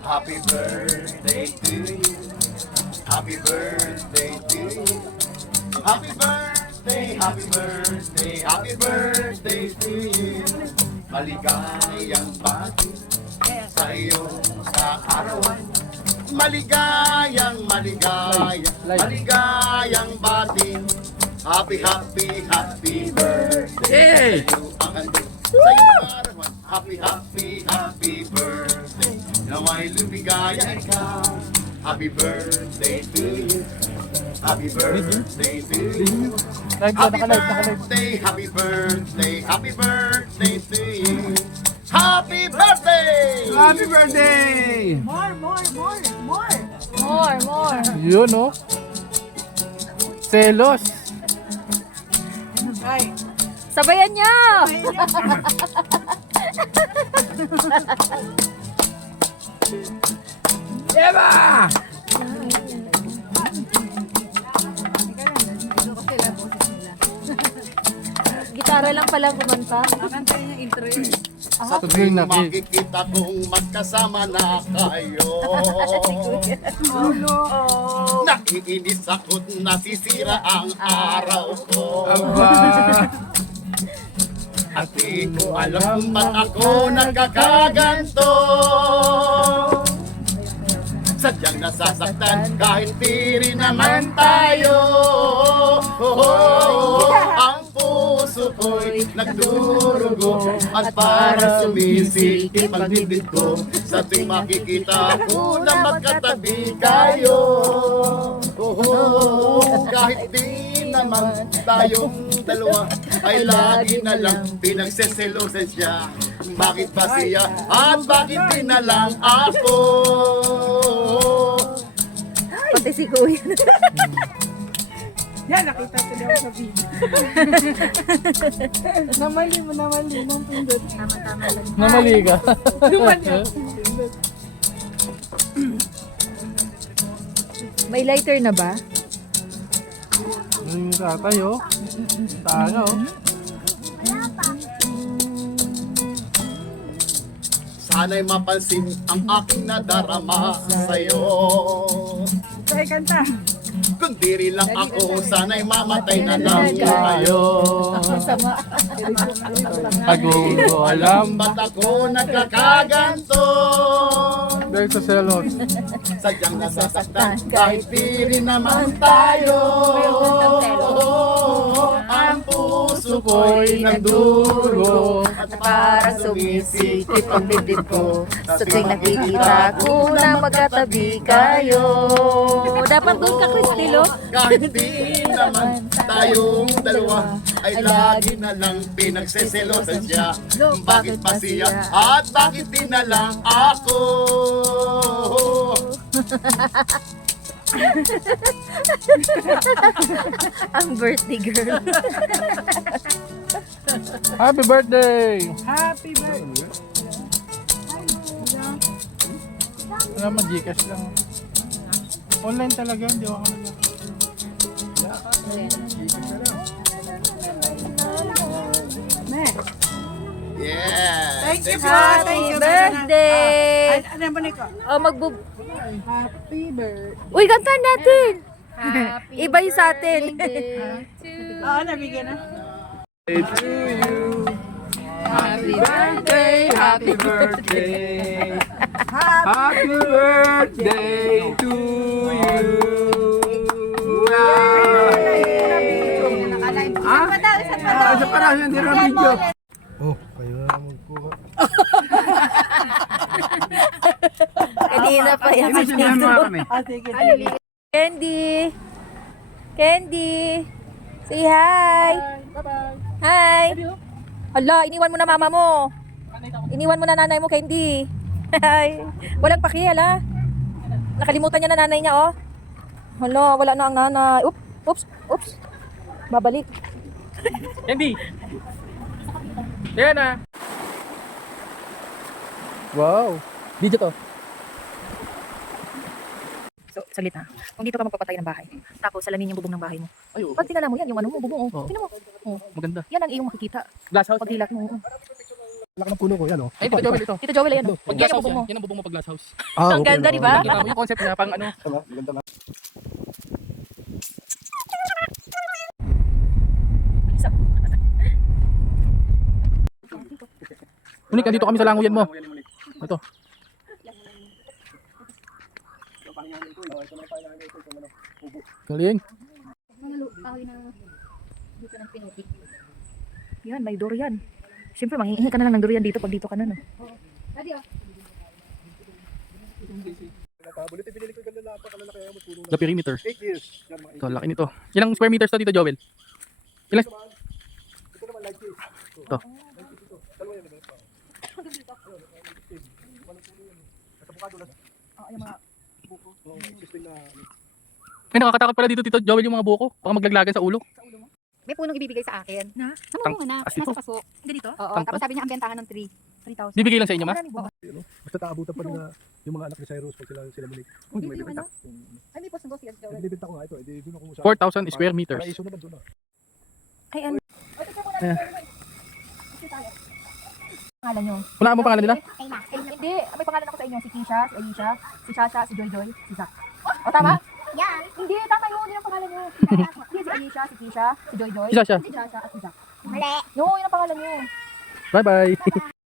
Happy birthday to you. Happy birthday to you. Happy birthday, happy birthday, happy birthday to you. Maligayang bati sa iyong kaarawan. Maligayang bati. Happy, happy, happy birthday to you. Ang handa sa iyong kaarawan. Happy, happy, happy birthday. Nawa'y lumigaya ikaw. Happy birthday to you. Happy birthday to you. Happy birthday, happy birthday, happy birthday to you. Happy birthday! Happy birthday! More. Yun, oh. Selos. Ay, Sabayan niyo! Eva! Gitara lang pala kumanta. kakanta rin yung intro yun. Sa tuwing makikita kong magkasama na kayo. Nakiinis ako't nasisira ang araw ko. Aba! At di ko alam kung ba't ako nagkakaganto. Sadyang nasasaktan kahit di rin naman tayo. Ang puso ko'y nagdurugo at para sumisikip ang dibdib ko sa tuwing makikita ko na magkatabi kayo. Kahit di naman tayong dalawa ay lagi na lang pinagseselosan siya. Bakit ba siya at bakit di na lang ako? Pati si Kuya. Yan, nakita ko din ako sa video. namali ng pindot. Tama-tama lang. Namali ka. May lighter na ba? Yung tatay, oh. Tanga, oh. Sana'y mapansin ang aking nadarama sa'yo. Ay, kanta. Kung di rin lang ako, sana'y mamatay na lang tayo. Sama. Agogo, alam. Ba't ako nagkakaganto? Dahil sa selos. Sadyang nasasaktan kahit di rin naman tayo. Ang puso ko'y nagdurugo At para sumisikip ang dibdib ko sa tuwing nakikita ko na magkatabi kayo. Dapat doon ka, Cristilo. kahit di naman tayong dalawa ay lagi na lang pinagseselosan siya. Bakit pa siya at bakit di na lang ako? Ang birthday girl. Happy birthday! Happy birthday. Wala man, Gcash lang. Online talaga, hindi ako nag Me. Yeah. Thank you po. Happy Thank you. birthday! Ano ba nito? Oh, magbub... Happy birthday. Uy, kantahan natin! Iba yung sa atin. Oo, nabigyan na. to you. Happy birthday, happy birthday. Happy birthday to you. Isa pa daw, hindi na video. Oh, kayo na magkuha. Kanina pa yan. Sinasabihan mo kami. Sige. Candy! Candy! Say hi! Bye-bye. Hi! Hala, iniwan mo na mama mo. Iniwan mo na nanay mo, Candy. Hi! Walang pakial, ha? Nakalimutan niya na nanay niya, oh. Hala, wala na ang nanay. Oops! Babalik. Candy! Yan na! Wow! Video to. So, salita. Kung dito ka magpapatay ng bahay, tapos salamin yung bubong ng bahay mo. Ay, oo. Pag tinala mo yan, yung ano mo, bubong, oh. Oo. Tingnan mo. Oh. Maganda. Yan ang iyong makikita. Glass house. Pag dilat mo. Laki ng puno ko, yan o. Ay, Tito Joel ito. Tito Joel, ayan. Pag Yan glass ang house bubong mo. yan. Yan ang bubong mo pag glass house. Ang ganda, di ba? Yung concept niya pang ano. Tama, maganda nga. Unik, dito kami sa languyan mo. Ito. Galing. Yan, may durian. Siyempre, manghihingi ka na lang ng durian dito pag dito ka na, no? The perimeter. 8 years. Yan, mga Ito, laki nito. Ilang square meters to, Tito Joel? Ilang? ito naman like this. Ito. Ay, nakakatakot pala dito, Tito Joel, yung mga buko. Baka maglaglagan sa ulo. May punong ibibigay sa akin. Na? Sa mga na, as dito? nasa paso. Hindi dito? Oo, Tangkad? tapos sabi niya ang bentahan ng 3,000. Bibigay lang sa inyo, ma? Basta taabutan pa nila yung mga anak ni Cyrus pag sila muli. Hindi may bibenta. Ay, may post ng boss, yes, Joel. Binibenta ko nga ito. Hindi doon ako sa 4,000 square meters. Para iso naman doon. Ay, ano? Pangalan nyo? Wala mo pangalan nila? Hindi, may pangalan ako sa inyo. Si Kisha, si Alicia, si Shasha, si Joy Joy, si Zach. O, tama? Yan. Hindi, tama yun. Yun ang pangalan nyo. Hindi, si Alicia, si Kisha, si Joy Joy, Si Shasha. si Shasha, at si Zach. Mali. No, yun ang pangalan nyo. Bye-bye.